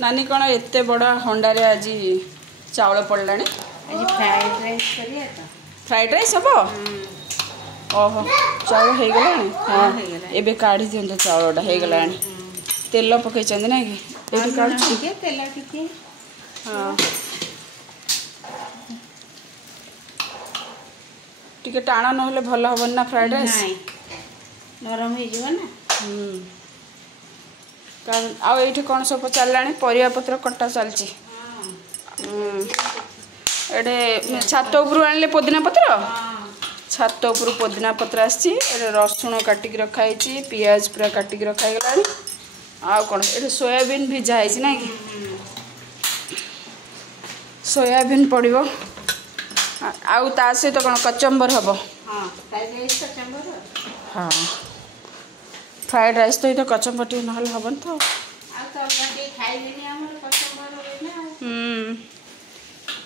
नानी कौन एते बड़ा हंडारे आज चावल पड़ला फ्राइड राइस करिए तो फ्राइड राइस हम ओहो चावल हो गला हाँ एबे काढ़ी दिंतो चावलटा हो गला तेल पकई ना कि ये काढ़ तेल टिके हाँ टिके टाण ना भल हम ना फ्राइड राइस नरम हो ना आउ ये कौन सब चलला परिया पत्र कटा चलची एडे छात उपरू आनले पुदीना पत्र छात उपरू पुदीना पत्र आसी रसुण काटिक रखाई पियाज पूरा काटिक रखाई गला आउ कौन ये सोयाबीन भिजा है ना कि सोयाबीन पड़ो आउ ता सहित कौन कचम्बर हम हाँ फ्राइड राइस तो ये कचम्बर टी ना हम तो खाई